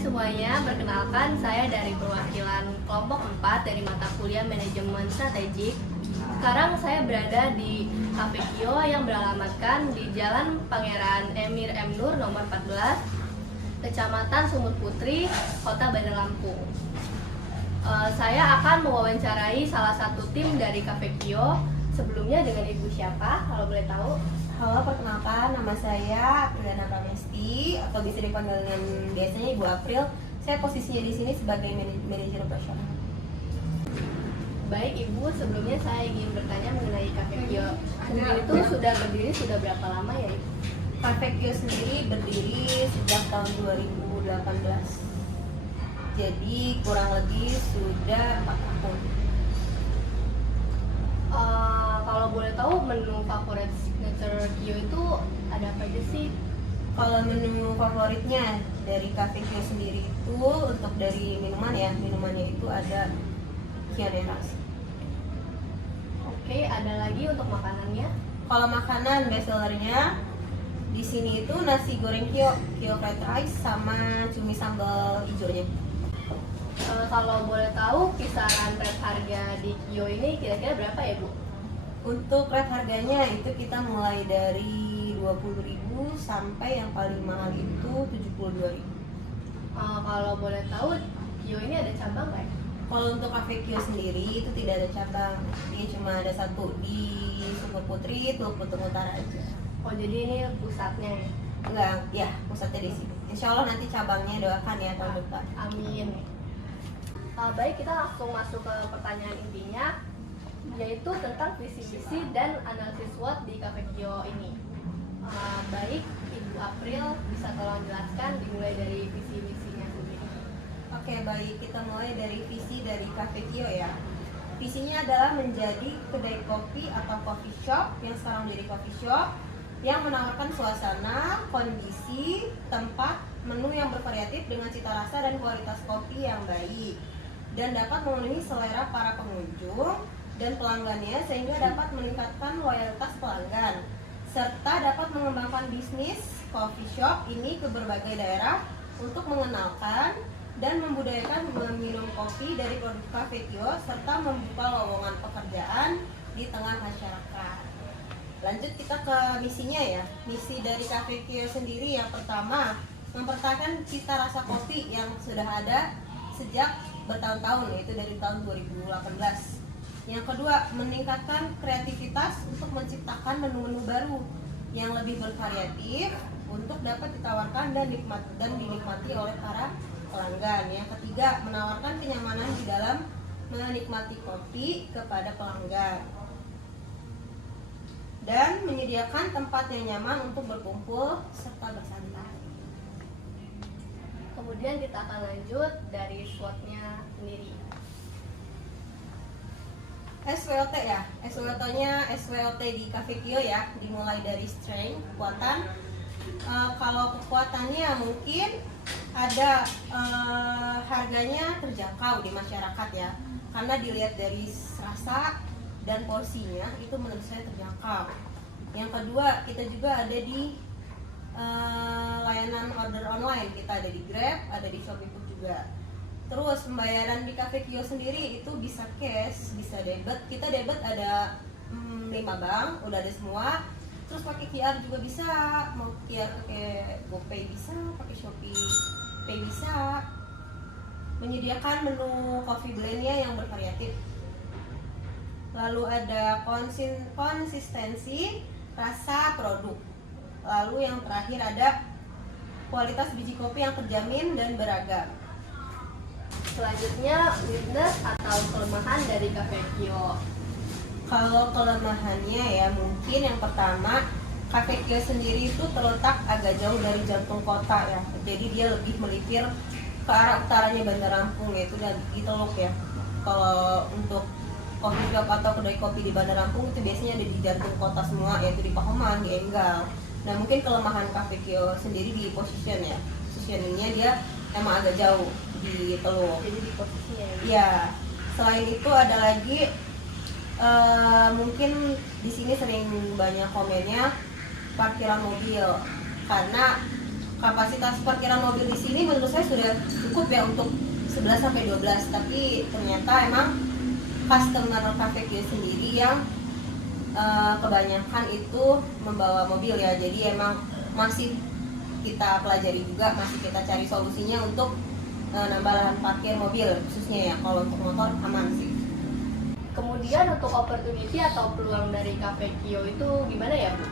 semuanya, perkenalkan saya dari perwakilan kelompok 4 dari mata kuliah Manajemen Strategik. Sekarang saya berada di Cafe Kio yang beralamatkan di Jalan Pangeran Emir M. Nur nomor 14, Kecamatan Sumur Putri, Kota Bandar Lampung. Saya akan mewawancarai salah satu tim dari Cafe Kio. Sebelumnya dengan Ibu siapa, kalau boleh tahu? Halo, perkenalkan, nama saya Apriliana Pramesti atau bisa dipanggil dengan biasanya Ibu April. Saya posisinya di sini sebagai manajer operasional. Baik Ibu, sebelumnya saya ingin bertanya mengenai Cafe Kio sendiri itu sudah berdiri sudah berapa lama ya Ibu? Cafe Kio sendiri berdiri sejak tahun 2018. Jadi kurang lebih sudah 4 tahun. Kalau boleh tahu menu favorit signature Kio itu ada apa aja sih? Kalau menu favoritnya dari Cafe Kio sendiri itu untuk dari minuman ya, minumannya itu ada Kianeras. Oke, ada lagi untuk makanannya? Kalau makanan bestsellernya di sini itu nasi goreng Kio, Kio fried rice sama cumi sambal hijaunya. Kalau boleh tahu kisaran rate harga di Kio ini kira-kira berapa ya Bu? Untuk rate harganya itu kita mulai dari 20.000 sampai yang paling mahal itu 72.000. Kalau boleh tahu Kio ini ada cabang nggak ya? Kalau untuk Cafe Kio sendiri itu tidak ada cabang, dia cuma ada satu di Sumur Putri, Teluk Betung Utara aja. Oh jadi ini pusatnya ya? Enggak, ya pusatnya di sini. Insya Allah nanti cabangnya doakan ya tahun depan. Amin. Baik, kita langsung masuk ke pertanyaan intinya, yaitu tentang visi-misi dan analisis SWOT di Cafe Kio ini. Baik, Ibu April bisa tolong jelaskan dimulai dari visi-misinya sendiri. Oke, baik, kita mulai dari visi dari Cafe Kio ya. Visinya adalah menjadi kedai kopi atau coffee shop yang sekarang menjadi coffee shop yang menawarkan suasana, kondisi, tempat, menu yang bervariatif dengan cita rasa dan kualitas kopi yang baik dan dapat memenuhi selera para pengunjung dan pelanggannya sehingga dapat meningkatkan loyalitas pelanggan serta dapat mengembangkan bisnis coffee shop ini ke berbagai daerah untuk mengenalkan dan membudayakan meminum kopi dari produk Cafe Kio serta membuka lowongan pekerjaan di tengah masyarakat. Lanjut kita ke misinya ya. Misi dari Cafe Kio sendiri yang pertama, mempertahankan cita rasa kopi yang sudah ada sejak bertahun-tahun, yaitu dari tahun 2018. Yang kedua, meningkatkan kreativitas untuk menciptakan menu-menu baru yang lebih bervariatif untuk dapat ditawarkan dan dinikmati oleh para pelanggan. Yang ketiga, menawarkan kenyamanan di dalam menikmati kopi kepada pelanggan dan menyediakan tempat yang nyaman untuk berkumpul serta bersantai. Kemudian kita akan lanjut dari SWOT-nya sendiri. SWOT ya, SWOT di Cafe Kio ya, dimulai dari strength, kekuatan. Kalau kekuatannya mungkin ada harganya terjangkau di masyarakat ya, karena dilihat dari rasa dan porsinya itu menurut saya terjangkau. Yang kedua, kita juga ada di layanan order online, kita ada di Grab, ada di Shopee Food juga. Terus pembayaran di Cafe Kio sendiri itu bisa cash, bisa debit. Kita debit ada 5 bank, udah ada semua. Terus pakai QR juga bisa, mau QR pakai GoPay bisa, pakai Shopee Pay bisa. Menyediakan menu coffee blendnya yang bervariatif. Lalu ada konsistensi rasa produk. Lalu yang terakhir ada kualitas biji kopi yang terjamin dan beragam. Selanjutnya, weakness atau kelemahan dari Cafe Kio. Kalau kelemahannya ya mungkin yang pertama, Cafe Kio sendiri itu terletak agak jauh dari jantung kota ya. Jadi dia lebih melipir ke arah utaranya Bandar Lampung, yaitu di Teluk ya. Kalau untuk coffee shop atau kedai kopi di Bandar Lampung itu biasanya ada di jantung kota semua, yaitu di Pahoman, di Enggal. Nah mungkin kelemahan Cafe Kio sendiri di positioningnya dia emang agak jauh di Teluk. Jadi di posisinya ya. Selain itu ada lagi mungkin di sini sering banyak komennya parkiran mobil, karena kapasitas parkiran mobil di sini menurut saya sudah cukup ya untuk 11 sampai 12, tapi ternyata emang customer Cafe Kio sendiri yang kebanyakan itu membawa mobil ya. Jadi emang masih kita pelajari juga, masih kita cari solusinya untuk nambah lahan parkir mobil khususnya ya. Kalau untuk motor aman sih. Kemudian untuk opportunity atau peluang dari Cafe Kio itu gimana ya Bu?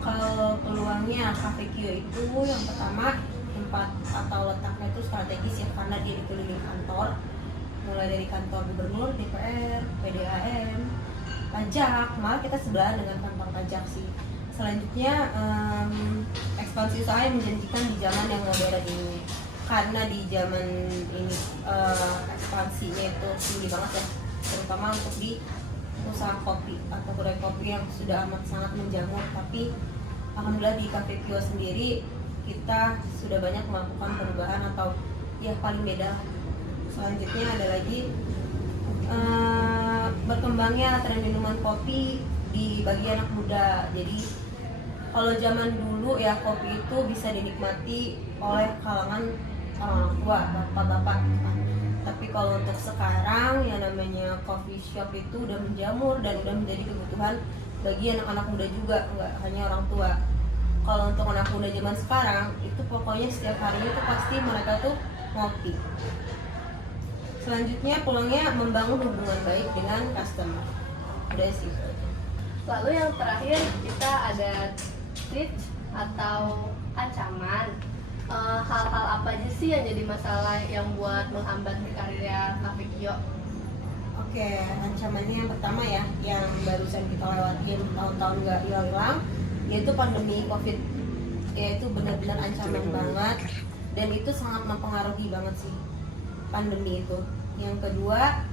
Kalau peluangnya Cafe Kio itu yang pertama tempat atau letaknya itu strategis ya, karena dia dikelilingi kantor, mulai dari kantor gubernur, DPR, PDAM, pajak, malah kita sebelah dengan kantor pajak sih. Selanjutnya ekspansi usaha yang menjanjikan di zaman yang modern ini, karena di zaman ini ekspansinya itu tinggi banget ya, terutama untuk di usaha kopi atau kedai kopi yang sudah amat sangat menjamur. Tapi alhamdulillah di Cafe Kio sendiri kita sudah banyak melakukan perubahan atau ya paling beda. Selanjutnya ada lagi berkembangnya tren minuman kopi di bagi anak muda. Jadi kalau zaman dulu ya kopi itu bisa dinikmati oleh kalangan orang tua, bapak-bapak. Tapi kalau untuk sekarang yang namanya coffee shop itu udah menjamur dan udah menjadi kebutuhan bagi anak-anak muda juga, nggak hanya orang tua. Kalau untuk anak muda zaman sekarang itu pokoknya setiap harinya tuh pasti mereka tuh ngopi. Selanjutnya peluangnya membangun hubungan baik dengan customer. Udah sih. Lalu yang terakhir kita ada tips atau ancaman. Hal-hal apa aja sih yang jadi masalah yang buat menghambat karya Cafe Kio? Oke, ancamannya yang pertama ya, yang barusan kita lewatin tahun-tahun gak hilang-hilang, yaitu pandemi COVID. Yaitu benar-benar ancaman banget, dan itu sangat mempengaruhi banget sih pandemi itu. Yang kedua,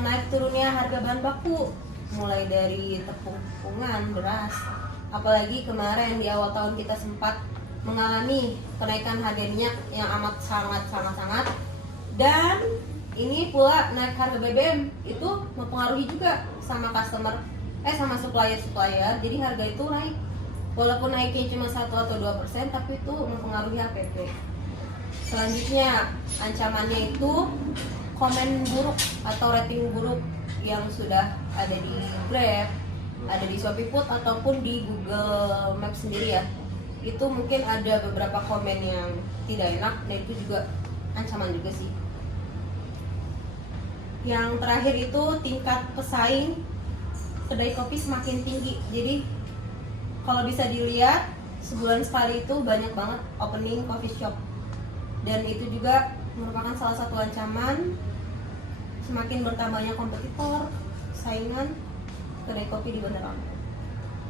naik turunnya harga bahan baku, mulai dari tepung-tepungan, beras. Apalagi kemarin di awal tahun kita sempat mengalami kenaikan harga minyak yang amat sangat, dan ini pula naik harga BBM itu mempengaruhi juga sama sama supplier. Jadi harga itu naik, walaupun naiknya cuma 1 atau 2%, tapi itu mempengaruhi HPP. Selanjutnya ancamannya itu komen buruk atau rating buruk yang sudah ada di Grab, ada di Shopee Food ataupun di Google Maps sendiri ya. Itu mungkin ada beberapa komen yang tidak enak, dan itu juga ancaman juga sih. Yang terakhir itu tingkat pesaing kedai kopi semakin tinggi. Jadi kalau bisa dilihat sebulan sekali itu banyak banget opening coffee shop, dan itu juga merupakan salah satu ancaman semakin bertambahnya kompetitor, saingan kedai kopi di Bandar Lampung.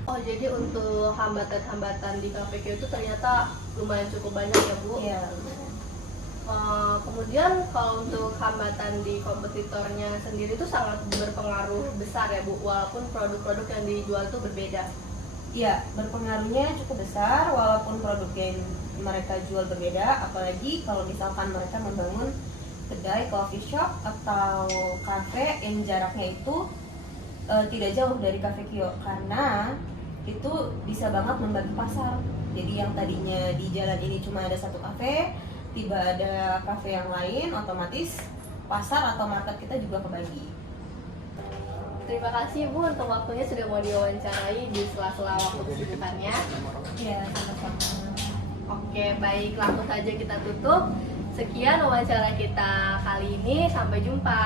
Oh, jadi untuk hambatan-hambatan di Cafe Kio itu ternyata lumayan cukup banyak ya Bu? Iya. Kemudian kalau untuk hambatan di kompetitornya sendiri itu sangat berpengaruh besar ya Bu, walaupun produk-produk yang dijual itu berbeda. Iya, berpengaruhnya cukup besar walaupun produk yang mereka jual berbeda, apalagi kalau misalkan mereka membangun kedai coffee shop atau cafe yang jaraknya itu tidak jauh dari Cafe Kio, karena itu bisa banget membagi pasar. Jadi yang tadinya di jalan ini cuma ada satu cafe, tiba ada cafe yang lain, otomatis pasar atau market kita juga kebagi. Terima kasih Bu untuk waktunya sudah mau diwawancarai di sela-sela waktu kesibukannya. Iya, sama-sama. Oke, baik, langsung saja kita tutup. Sekian wawancara kita kali ini, sampai jumpa.